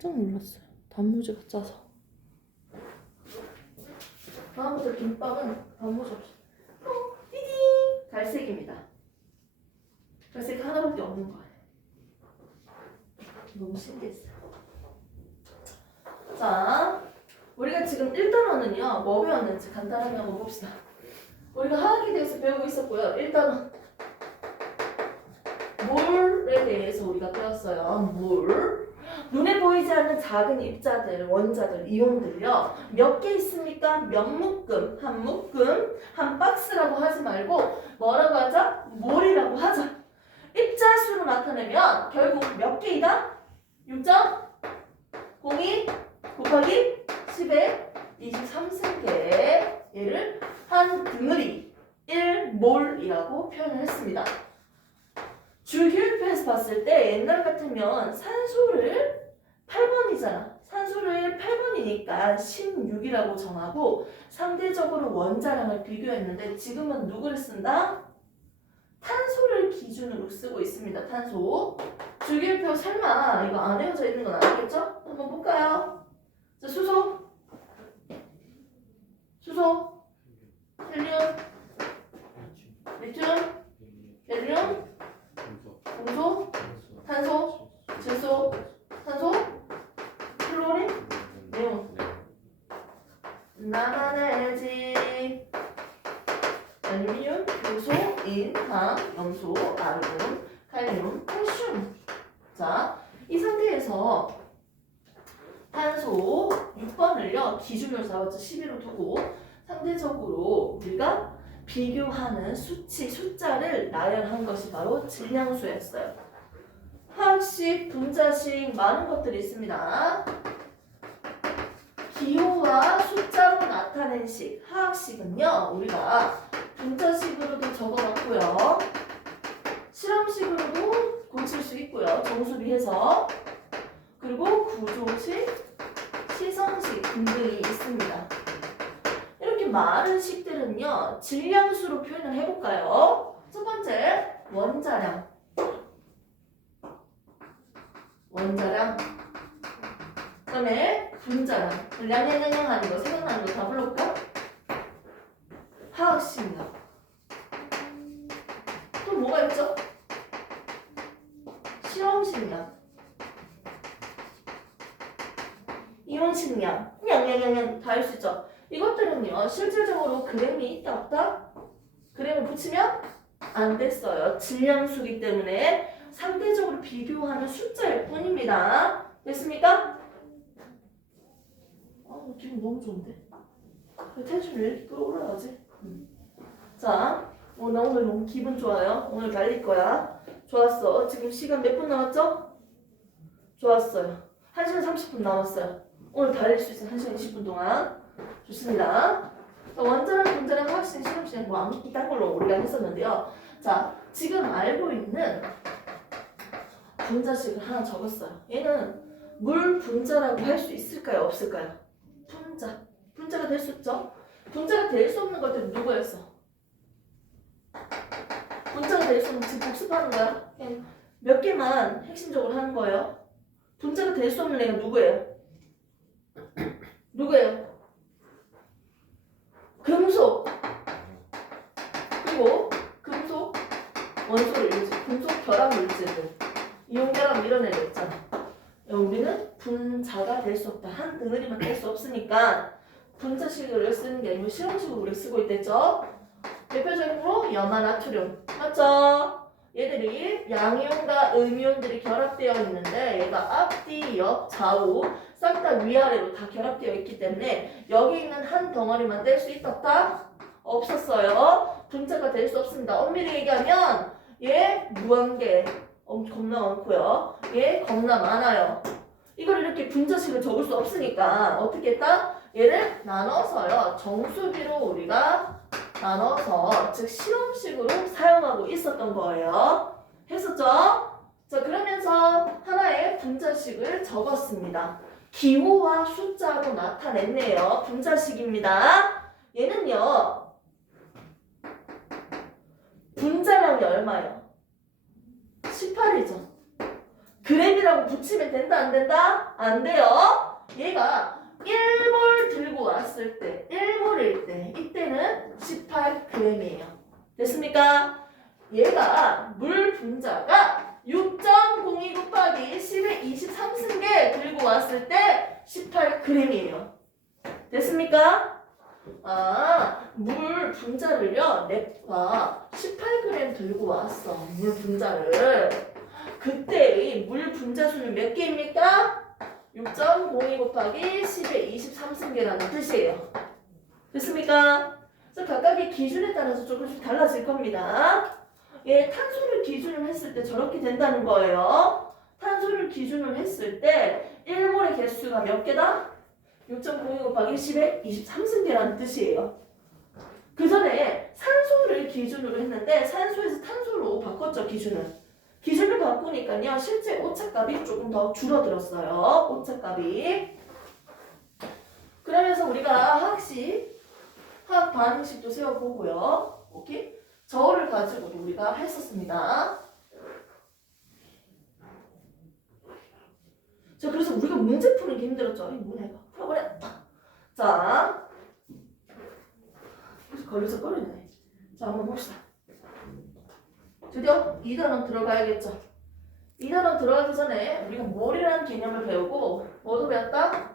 깜짝 놀랐어요. 단무지가 짜서. 다음부터 김밥은 단무지 없이. 띠딩! 갈색입니다. 갈색 하나밖에 없는 거예요. 너무 신기했어요. 자, 우리가 지금 1단원은요, 뭐 배웠는지 간단하게 한번 봅시다. 우리가 화학에 대해서 배우고 있었고요. 1단원. 물에 대해서 우리가 배웠어요. 물. 눈에 보이지 않는 작은 입자들, 원자들, 이온들요. 몇 개 있습니까? 몇 묶음, 한 묶음, 한 박스라고 하지 말고 뭐라고 하자? 몰이라고 하자. 입자수로 나타내면 결국 몇 개이다? 6.02 곱하기 10의 23승계. 얘를 한 덩어리 1몰이라고 표현을 했습니다. 주기율표에서 봤을 때 옛날 같으면 산소를 8번이잖아. 산소를 8번이니까 16이라고 정하고 상대적으로 원자량을 비교했는데 지금은 누구를 쓴다? 탄소를 기준으로 쓰고 있습니다. 탄소. 주기율표 설마 이거 안 외워져 있는 건 아니겠죠? 한번 볼까요? 자, 수소, 헬륨, 리튬, 헬륨, 금소, 탄소, 질소, 탄소, 플로린, 네온. 나만의지 알루미늄, 교소, 인, 당, 염소, 아르곤, 칼륨, 칼슘. 자, 이 상태에서 탄소 6번을요 기준으로 잡았죠. 11로 두고 상대적으로 우리가 비교하는 수치, 숫자를 나열한 것이 바로 질량수였어요. 화학식, 분자식 많은 것들이 있습니다. 기호와 숫자로 나타낸 식, 화학식은요 우리가 분자식으로도 적어놨고요. 실험식으로도 고칠 수 있고요. 정수비해서. 그리고 구조식, 시성식 등등이 있습니다. 이렇게 많은 식들은요 질량수로 표현을 해볼까요? 첫 번째 원자량. 그 다음에 분자량. 량량량량 하는 거 생각나는 거 다 불러볼까? 화학식량. 또 뭐가 있죠? 실험식량. 이온식량. 냥냥냥냥 다 할 수 있죠. 이것들은요 실질적으로 그램이 있다 없다? 그램을 붙이면 안 됐어요. 질량수기 때문에 상대적으로 비교하는 숫자일 뿐입니다. 됐습니까? 기분 너무 좋은데? 텐션이 왜 이렇게 끌어올라가지? 자, 나 오늘 너무 기분 좋아요. 오늘 달릴 거야. 좋았어. 지금 시간 몇 분 남았죠? 좋았어요. 1시간 30분 남았어요. 오늘 달릴 수 있어요. 1시간 20분 동안. 좋습니다. 원자량, 분자량, 화학식, 실험식 뭐 이딴 걸로 우리가 했었는데요. 자, 지금 알고 있는 분자식을 하나 적었어요. 얘는 물 분자라고 할 수 있을까요? 없을까요? 분자. 분자가 될 수 있죠? 분자가 될 수 없는 것들은 누구였어? 분자가 될 수 없는 지금 복습하는 거야. 그냥 몇 개만 핵심적으로 하는 거예요. 분자가 될 수 없는 애가 누구예요? 누구예요? 금속. 그리고 금속 원소를 이루지. 금속 결합 물질들. 이온 결합 이런 애들 있잖아. 우리는 분자가 될 수 없다. 한 덩어리만 될 수 없으니까 분자식을 쓰는 게 아니고 실험식으로 우리가 쓰고 있댔죠. 대표적으로 염화 나트륨. 맞죠? 얘들이 양이온과 음이온들이 결합되어 있는데 얘가 앞뒤, 옆, 좌우 싹 다 위아래로 다 결합되어 있기 때문에 여기 있는 한 덩어리만 뗄 수 있었다? 없었어요. 분자가 될 수 없습니다. 엄밀히 얘기하면 얘 무한계 겁나 많고요. 얘 겁나 많아요. 이걸 이렇게 분자식을 적을 수 없으니까 어떻게 했다? 얘를 나눠서요. 정수비로 우리가 나눠서 즉 실험식으로 사용하고 있었던 거예요. 했었죠? 자, 그러면서 하나의 분자식을 적었습니다. 기호와 숫자로 나타냈네요. 분자식입니다. 얘는요. 분자량이 얼마예요? 18이죠. g이라고 붙이면 된다 안 된다? 안 돼요. 얘가 1몰 들고 왔을 때 1몰일 때 이때는 18g이에요. 됐습니까? 얘가 물 분자가 6.02 곱하기 10의 23승계 들고 왔을 때 18g이에요. 됐습니까? 물 분자를요, 랩과 18g 들고 왔어. 물 분자를. 그때의 물 분자수는 몇 개입니까? 6.02 곱하기 10의 23승계라는 뜻이에요. 됐습니까? 그래서 각각의 기준에 따라서 조금씩 달라질 겁니다. 예, 탄소를 기준으로 했을 때 저렇게 된다는 거예요. 탄소를 기준으로 했을 때 1몰의 개수가 몇 개다? 6.02 곱하기 10의 23승계라는 뜻이에요. 그 전에 산소를 기준으로 했는데 산소에서 탄소로 바꿨죠, 기준을. 기준을 바꾸니까요, 실제 오차값이 조금 더 줄어들었어요. 오차값이. 그러면서 우리가 화학 반응식도 세워보고요. 오케이? 저울을 가지고도 우리가 했었습니다. 자, 그래서 우리가 문제 푸는 게 힘들었죠. 이 문제가. 풀어버렸다. 자, 걸려서 꺼내네. 자, 한번 봅시다. 드디어 2단원 들어가야겠죠. 2단원 들어가기 전에 우리가 몰이라는 개념을 배우고 뭐도 배웠다?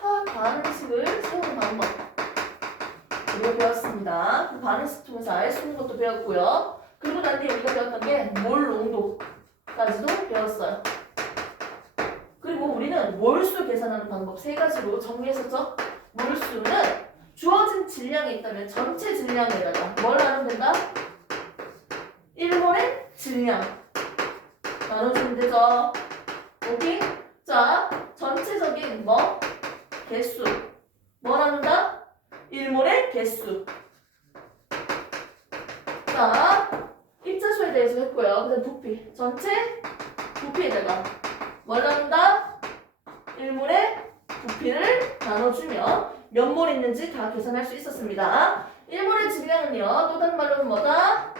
화학 반응식을 세우는 방법. 우리가 배웠습니다. 그 반응식 통해서 알 수 있는 것도 배웠고요. 그리고 난 뒤에 우리가 배웠던 게 몰 농도까지도 배웠어요. 그리고 우리는 몰수 계산하는 방법 3가지로 정리했었죠. 몰수는 주어진 질량이 있다면 전체 질량에다가 뭘 하면 된다? 1몰의 질량 나눠주면 되죠. 오케이? 자, 전체적인 개수 뭘 한다? 1몰의 개수. 자, 입자수에 대해서 했고요. 그 다음 부피. 전체 부피에다가 뭘 나눈다? 1몰의 부피를 나눠주면 몇 몰 있는지 다 계산할 수 있었습니다. 1몰의 질량은요, 또 다른 말로는 뭐다?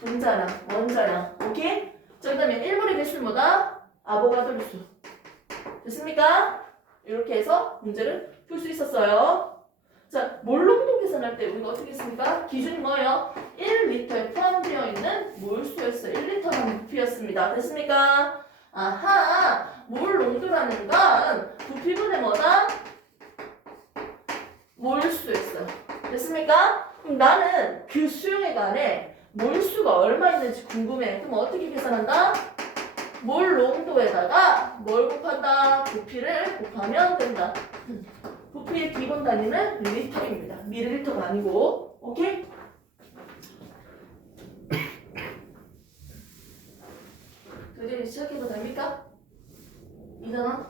분자량, 원자량. 오케이? 자, 그 다음에 1몰의 개수는 뭐다? 아보가드로수. 됐습니까? 이렇게 해서 문제를 풀 수 있었어요. 자, 몰농도 계산할 때 우리가 어떻게 했습니까? 기준이 뭐예요? 1리터에 포함되어 있는 몰수였어요. 1리터라는 부피였습니다. 됐습니까? 아하, 몰농도라는 건 부피분의 뭐다? 몰수였어요. 됐습니까? 그럼 나는 그 수용액 안에 몰수가 얼마 있는지 궁금해. 그럼 어떻게 계산한다? 몰농도에다가 뭘 곱한다? 부피를 곱하면 된다. 부피의 기본 단위는 리터입니다. 밀리리터가 아니고. 오케이? 드디어 시작해도 됩니까? 2단원?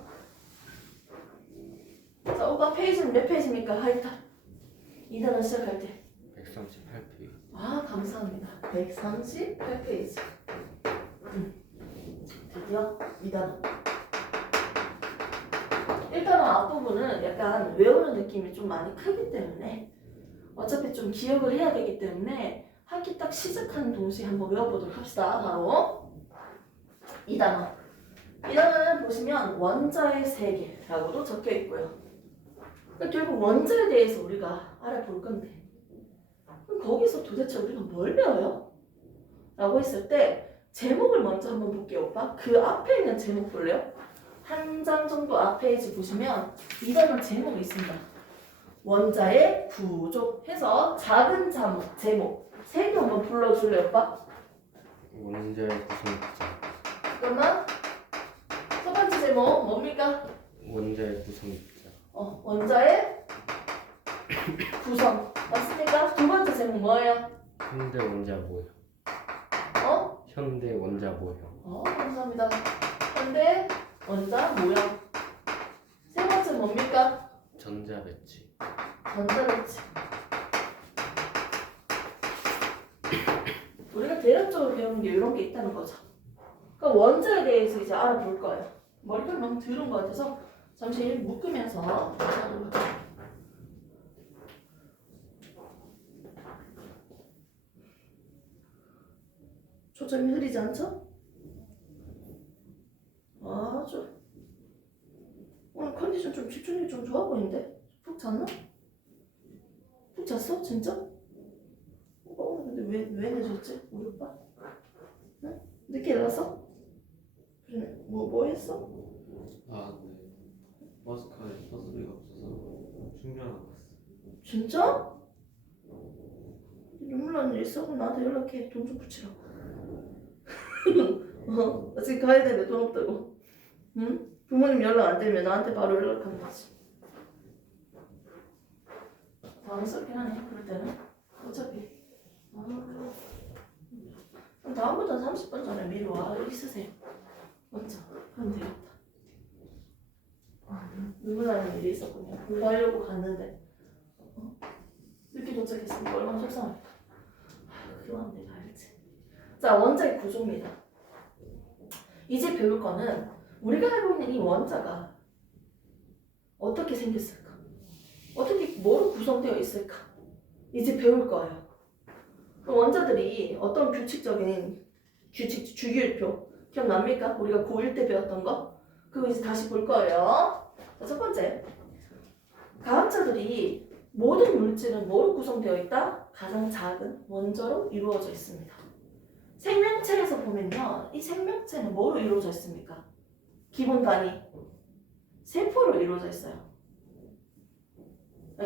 자, 오빠 페이지는 몇 페이지입니까? 하이타. 2단원 시작할 때. 138페이지. 아, 감사합니다. 138페이지. 드디어 2단원. 1단원 앞부분은 약간 외우는 느낌이 좀 많이 크기 때문에 어차피 좀 기억을 해야 되기 때문에 학기 딱 시작하는 동시에 한번 외워보도록 합시다. 바로 2단원. 2단원은 보시면 원자의 세계라고도 적혀 있고요. 그러니까 결국 원자에 대해서 우리가 알아볼 건데 그럼 거기서 도대체 우리가 뭘 배워요? 라고 했을 때 제목을 먼저 한번 볼게요, 오빠. 그 앞에 있는 제목 볼래요? 한 장 정도 앞 페이지 보시면 2단원 제목이 있습니다. 원자의 구조 해서 작은 제목 3개 한번 불러줄래요, 오빠? 원자의 구성입자. 그러면 첫 번째 제목 뭡니까? 원자의 구성입자. 원자의 구성 맞습니까? 두 번째 제목 뭐예요? 현대 원자 모형. 현대 원자 모형. 감사합니다. 현대 원자 모형. 세 번째 뭡니까? 전자 배치. 전자 배치. 우리가 대략적으로 배우는 게 이런 게 있다는 거죠. 그러니까 원자에 대해서 이제 알아볼 거예요. 머리가 너무 들은 것 같아서 잠시 묶으면서 초점이 흐리지 않죠? 아주 오늘 컨디션 좀 집중력이 좀 좋아 보이는데? 푹 잤나? 푹 잤어? 진짜? 근데 왜 늦었지? 우리 오빠? 응? 늦게 일어났어? 그래 뭐 했어? 아, 네. 버스비가 없어서 충전하고 왔어. 진짜? 눈물 나는 일 있어? 그럼 나한테 연락해. 돈 좀 붙이라고. 나 지금 가야 되는데 돈 없다고. 응? 부모님 연락 안 되면 나한테 바로 연락하면 되지. 당황스럽긴 하네. 그럴 때는. 어차피. 그럼 다음부터는 30분 전에 미리 와 있으세요. 맞죠? 그럼 되겠다. 눈물 나는 일이 있었군요. 공부하려고 갔는데 늦게 도착했으니까 얼마나 속상할까. 그거 하면 내가 알지. 자, 원자의 구조입니다. 이제 배울 거는 우리가 알고 있는 이 원자가 어떻게 생겼을까? 어떻게 뭐로 구성되어 있을까? 이제 배울 거예요. 그럼 원자들이 어떤 주기율표 기억납니까? 우리가 고1 때 배웠던 거? 그거 이제 다시 볼 거예요. 자, 첫 번째, 과학자들이 모든 물질은 뭐로 구성되어 있다? 가장 작은 원자로 이루어져 있습니다. 생명체에서 보면요, 이 생명체는 뭐로 이루어져 있습니까? 기본 단위 세포로 이루어져 있어요.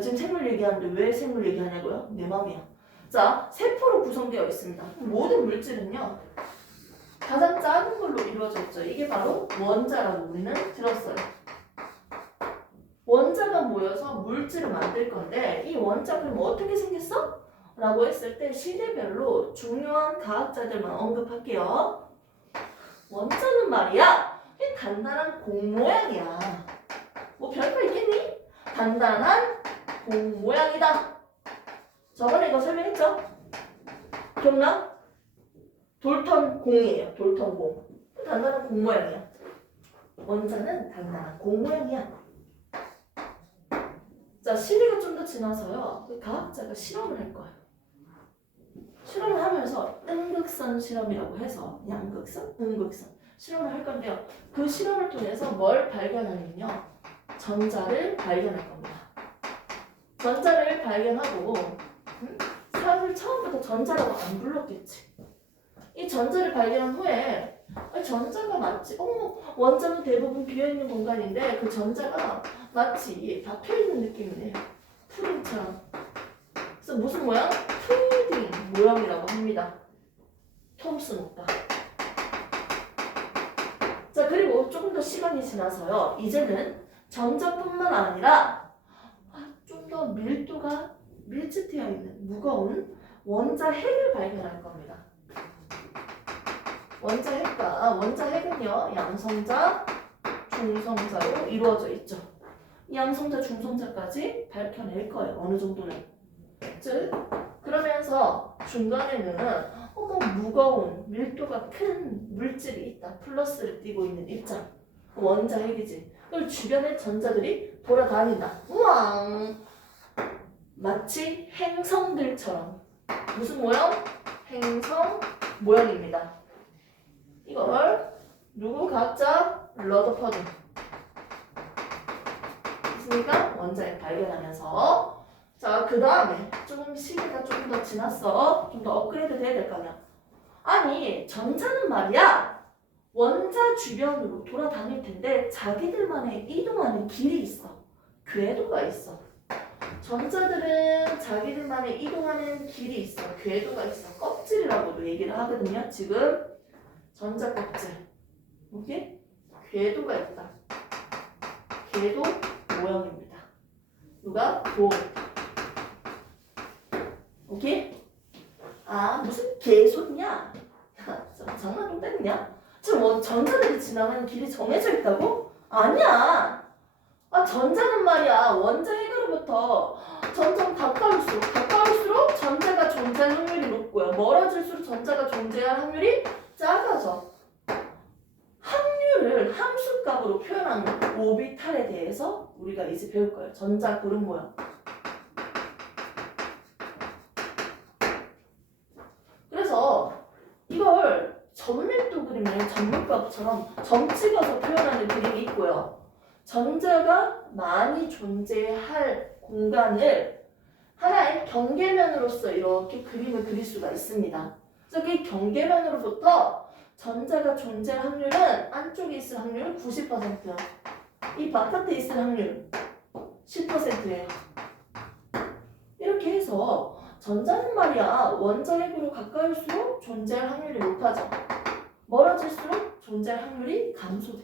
지금 생물 얘기하는데 왜 생물 얘기하냐고요? 내 맘이야. 자, 세포로 구성되어 있습니다. 모든 물질은요, 가장 작은 걸로 이루어져 있죠. 이게 바로 원자라고 우리는 들었어요. 원자가 모여서 물질을 만들 건데 이 원자 그럼 어떻게 생겼어? 라고 했을 때 시대별로 중요한 과학자들만 언급할게요. 원자는 말이야, 이 단단한 공 모양이야. 뭐 별거 있겠니? 단단한 공 모양이다. 저번에 이거 설명했죠? 기억나? 돌턴 공이에요. 돌턴 공. 단단한 공 모양이야. 원자는 단단한 공 모양이야. 자, 시대가 좀 더 지나서요, 과학자가 실험을 할 거예요. 실험을 하면서 음극선 실험이라고 해서 양극선, 음극선 실험을 할 건데요. 그 실험을 통해서 뭘 발견하면요, 전자를 발견할 겁니다. 전자를 발견하고 사람들 처음부터 전자라고 안 불렀겠지. 이 전자를 발견한 후에 전자가 마치 원자는 대부분 비어있는 공간인데 그 전자가 마치 박혀있는 느낌이네요. 푸딩처럼. 그래서 무슨 모양? 푸딩 모양이라고 합니다. 톰슨 오빠. 자, 그리고 조금 더 시간이 지나서요, 이제는 전자뿐만 아니라 좀 더 밀도가 밀집되어 있는 무거운 원자 핵을 발견할 겁니다. 원자 핵은요, 양성자, 중성자로 이루어져 있죠. 이 양성자, 중성자까지 밝혀낼 거예요. 어느 정도는. 즉, 그러면서 중간에는 무거운 밀도가 큰 물질이 있다. 플러스를 띄고 있는 입장. 원자 핵이지. 그리고 주변에 전자들이 돌아다닌다. 우왕! 마치 행성들처럼. 무슨 모양? 행성 모양입니다. 이걸 누구? 과학자 러더퍼드. 있으니까 원자핵 발견하면서, 자, 그 다음에 조금 시기가 조금 더 지났어. 좀 더 업그레이드 돼야 될 거 아니야. 아니, 전자는 말이야, 원자 주변으로 돌아다닐 텐데 자기들만의 이동하는 길이 있어. 궤도가 있어. 전자들은 자기들만의 이동하는 길이 있어. 궤도가 있어. 껍질이라고도 얘기를 하거든요. 지금 전자 껍질. 오케이? 궤도가 있다. 궤도 모형입니다. 누가? 도. 오케이? 아, 무슨 개소리냐? 장난 좀 때리냐? 지금 전자들이 지나가는 길이 정해져 있다고? 아니야. 전자는 말이야, 원자 핵으로부터 점점 가까울수록 전자가 존재할 확률이 높고요. 멀어질수록 전자가 존재할 확률이 작아져. 확률을 함수값으로 표현하는 오비탈에 대해서 우리가 이제 배울 거예요. 전자 그룹 모양. 그래서 이걸 전밀도 그림을 전밀도 비법처럼 점 찍어서 표현하는 그림이 있고요. 전자가 많이 존재할 공간을 하나의 경계면으로서 이렇게 그림을 그릴 수가 있습니다. 그래서 그 경계면으로부터 전자가 존재할 확률은 안쪽에 있을 확률은 90%, 이 바깥에 있을 확률 10%예요. 이렇게 해서 전자는 말이야 원자핵으로 가까울수록 존재할 확률이 높아져. 멀어질수록 존재할 확률이 감소돼.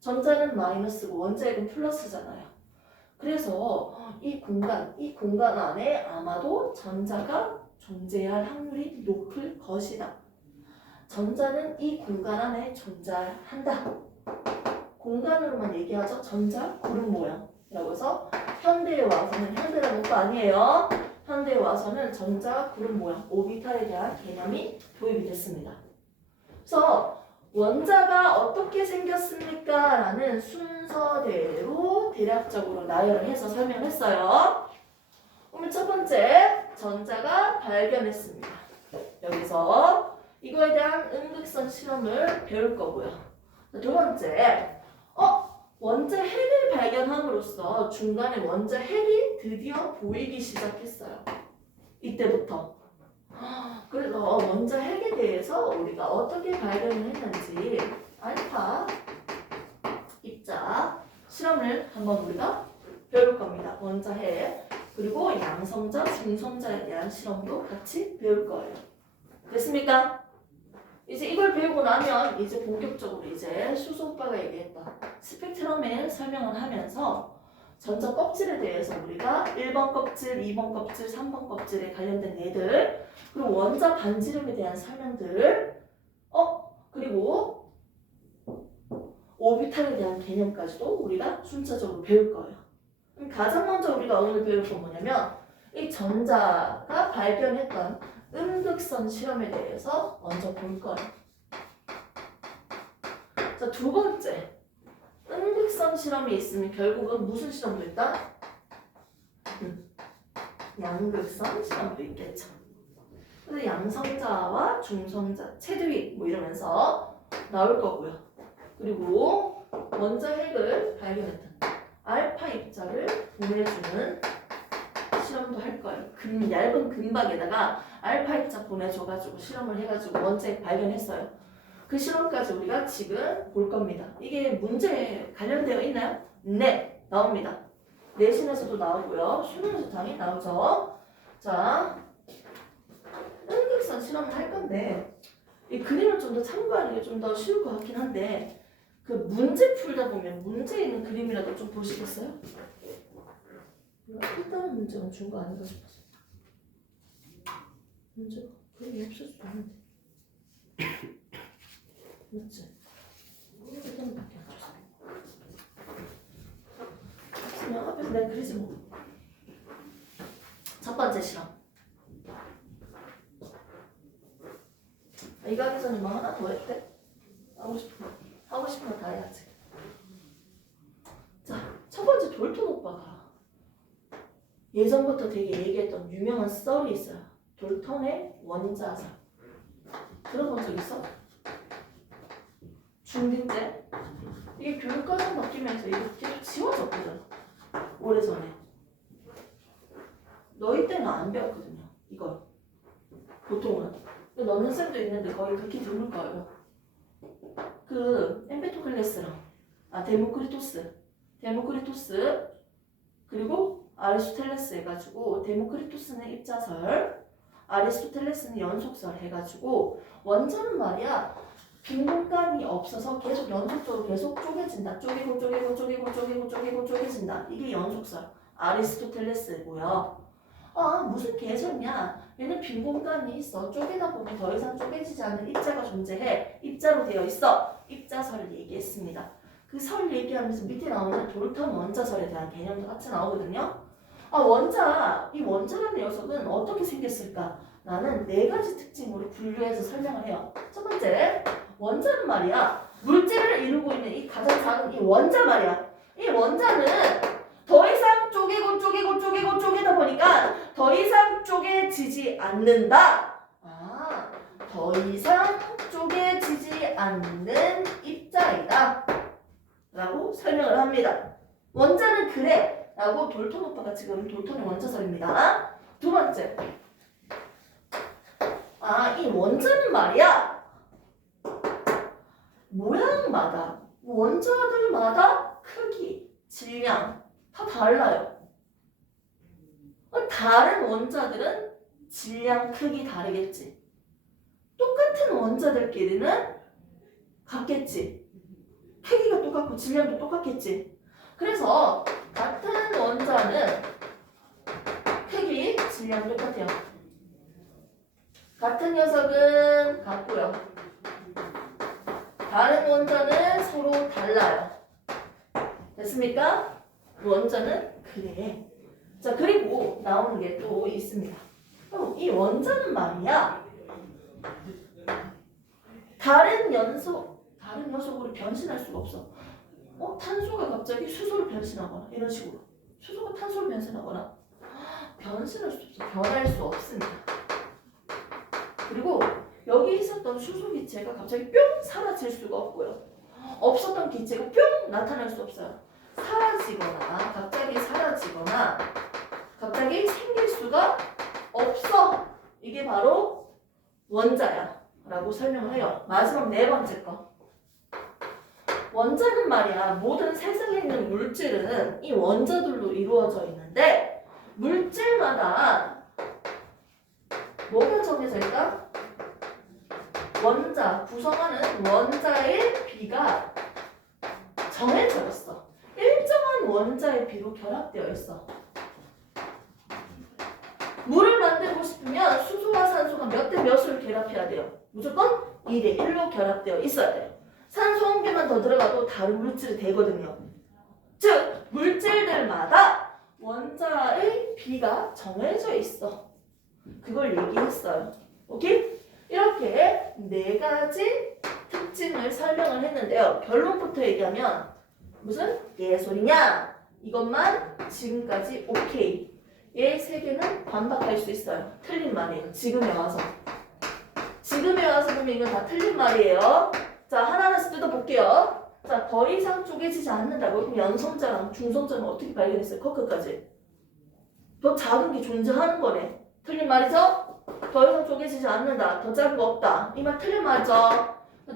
전자는 마이너스고 원자핵은 플러스잖아요. 그래서 이 공간 안에 아마도 전자가 존재할 확률이 높을 것이다. 전자는 이 공간 안에 존재한다. 공간으로만 얘기하죠. 전자 구름 모양이라고 해서 현대에 와서는 현대라는 거 아니에요. 현대에 와서는 전자 구름 모양 오비탈에 대한 개념이 도입이 됐습니다. 그래서 원자가 어떻게 생겼습니까? 라는 순서대로 대략적으로 나열을 해서 설명했어요. 그러면 첫 번째, 전자가 발견했습니다. 여기서 이거에 대한 음극선 실험을 배울 거고요. 두 번째, 원자 핵을 발견함으로써 중간에 원자 핵이 드디어 보이기 시작했어요. 이때부터. 그래서 원자 핵에 대해서 우리가 어떻게 발견을 했는지 알파 입자 실험을 한번 우리가 배울 겁니다. 원자 핵 그리고 양성자, 중성자에 대한 실험도 같이 배울 거예요. 됐습니까? 이제 이걸 배우고 나면 이제 본격적으로 이제 수소 오빠가 얘기했던 스펙트럼에 설명을 하면서 전자 껍질에 대해서 우리가 1번 껍질, 2번 껍질, 3번 껍질에 관련된 얘들 그리고 원자 반지름에 대한 설명들 그리고 오비탈에 대한 개념까지도 우리가 순차적으로 배울 거예요. 그럼 가장 먼저 우리가 오늘 배울 건 뭐냐면 이 전자가 발견했던 음극선 실험에 대해서 먼저 볼 거예요. 자, 두 번째 음극선 실험이 있으면 결국은 무슨 실험도 있다? 양극선 실험도 있겠죠. 그래서 양성자와 중성자, 체드윅 뭐 이러면서 나올 거고요. 그리고 원자 핵을 발견했던 알파 입자를 보내주는 실험도 할 거예요. 얇은 금박에다가 알파 입자 보내줘가지고 실험을 해가지고 원자 핵 발견했어요. 그 실험까지 우리가 지금 볼 겁니다. 이게 문제에 관련되어 있나요? 네, 나옵니다. 내신에서도 나오고요. 수능에서 당연히 나오죠. 자, 음극선 실험을 할 건데 이 그림을 좀 더 참고하는 게 좀 더 쉬울 것 같긴 한데 그 문제 풀다 보면 문제에 있는 그림이라도 좀 보시겠어요? 일단 문제는 준 거 아닌가 싶어서 문제가 그림이 없을 수도 있는데 맞지? 일단 밖에 안 줬어. 그냥 앞에서 내가 그리지 뭐. 첫 번째 실험. 이거 하기 전에 뭐 하나 더 했대? 하고 싶은 거 다 해야지. 자, 첫 번째 돌톤 오빠가 예전부터 되게 얘기했던 유명한 썰이 있어요. 돌톤의 원자설. 들어본 적 있어? 중2 때 이게 교육과정 바뀌면서 이게 계속 지워졌거든. 오래전에. 너희 때는 안 배웠거든요. 이걸. 보통은. 넣는 쌤도 있는데 거의 그렇게 드물 거예요. 그 엠페토클레스랑 데모크리토스 그리고 아리스토텔레스 해가지고 데모크리토스는 입자설, 아리스토텔레스는 연속설 해가지고 원자는 말이야 빈 공간이 없어서 계속 연속적으로 계속 쪼개진다. 쪼개진다. 이게 연속설. 아리스토텔레스고요. 무슨 개소리냐? 얘는 빈 공간이 있어. 쪼개다 보면 더 이상 쪼개지지 않는 입자가 존재해. 입자로 되어 있어. 입자설을 얘기했습니다. 그 설 얘기하면서 밑에 나오는 돌턴 원자설에 대한 개념도 같이 나오거든요. 이 원자라는 녀석은 어떻게 생겼을까? 라는 4가지 특징으로 분류해서 설명을 해요. 첫 번째, 원자는 말이야. 물질을 이루고 있는 이 가장 작은 이 원자 말이야. 이 원자는 더 이상 쪼개다 보니까 더 이상 쪼개지지 않는다. 더 이상 쪼개지지 않는 입자이다 라고 설명을 합니다. 원자는 그래 라고 돌톤 오빠가 지금 돌톤의 원자설입니다. 두 번째, 이 원자는 말이야 모양마다 원자들마다 크기, 질량 다 달라요. 다른 원자들은 질량, 크기 다르겠지. 똑같은 원자들끼리는 같겠지. 크기가 똑같고 질량도 똑같겠지. 그래서 같은 원자는 크기, 질량 똑같아요. 같은 녀석은 같고요. 다른 원자는 서로 달라요. 됐습니까? 원자는 그래. 자, 그리고 나오는 게 또 있습니다. 이 원자는 말이야 다른 녀석으로 변신할 수가 없어. 탄소가 갑자기 수소로 변신하거나 이런 식으로 수소가 탄소로 변신하거나 변신할 수 없어. 변할 수 없습니다. 그리고 여기 있었던 수소 기체가 갑자기 뿅 사라질 수가 없고요. 없었던 기체가 뿅 나타날 수 없어요. 사라지거나 갑자기 사라지거나 갑자기 생길 수가 없어. 이게 바로 원자야 라고 설명을 해요. 마지막 네 번째 거. 원자는 말이야 모든 세상에 있는 물질은 이 원자들로 이루어져 있는데 물질마다 뭐가 정해져 있다? 원자, 구성하는 원자의 비가 정해져 있어. 일정한 원자의 비로 결합되어 있어. 물을 만들고 싶으면 수소와 산소가 몇 대 몇을 결합해야 돼요. 무조건 2대 1로 결합되어 있어야 돼요. 산소 한 개만 더 들어가도 다른 물질이 되거든요. 즉 물질들마다 원자의 비가 정해져 있어. 그걸 얘기했어요. 오케이? 이렇게 네 가지 특징을 설명을 했는데요. 결론부터 얘기하면 무슨 개소리냐? 이것만 지금까지 오케이. 얘 세 개는 반박할 수 있어요. 틀린 말이에요. 지금에 와서 보면 이건 다 틀린 말이에요. 자, 하나하나씩 뜯어볼게요. 자, 더 이상 쪼개지지 않는다고. 그럼 연성자랑 중성자는 어떻게 발견했어요? 커크까지. 더 작은 게 존재하는 거네. 틀린 말이죠? 더 이상 쪼개지지 않는다. 더 작은 거 없다. 이 말 틀린 말이죠?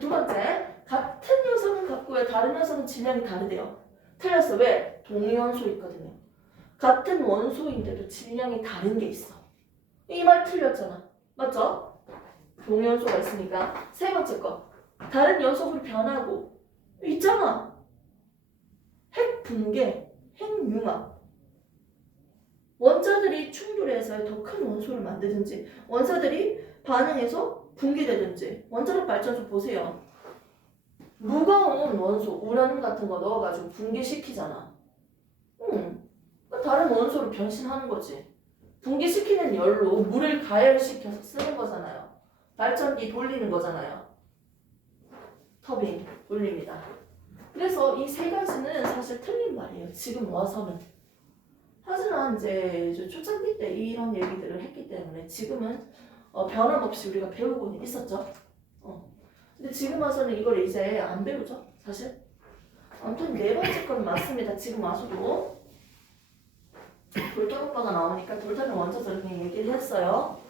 두 번째, 같은 녀석은 같고요. 다른 녀석은 질량이 다르대요. 틀렸어. 왜? 동위원소 있거든요. 같은 원소인데도 질량이 다른 게 있어. 이 말 틀렸잖아. 맞죠? 동위원소가 있으니까. 세 번째 거. 다른 녀석으로 변하고 있잖아. 핵 붕괴, 핵 융합. 원자들이 충돌해서 더 큰 원소를 만들든지 원자들이 반응해서 붕괴되든지 원자력 발전소 보세요. 무거운 원소, 우라늄 같은 거 넣어가지고 붕괴시키잖아. 다른 원소로 변신하는 거지. 붕괴시키는 열로 물을 가열시켜서 쓰는 거잖아요. 발전기 돌리는 거잖아요. 터빈 돌립니다. 그래서 이 세 가지는 사실 틀린 말이에요. 지금 와서는. 하지만 이제 초창기 때 이런 얘기들을 했기 때문에 지금은 변함없이 우리가 배우고는 있었죠. 근데 지금 와서는 이걸 이제 안 배우죠, 사실. 아무튼 네 번째 건 맞습니다. 지금 와서도 돌턴 오빠가 나오니까 돌턴의 원자들을 그냥 얘기를 했어요.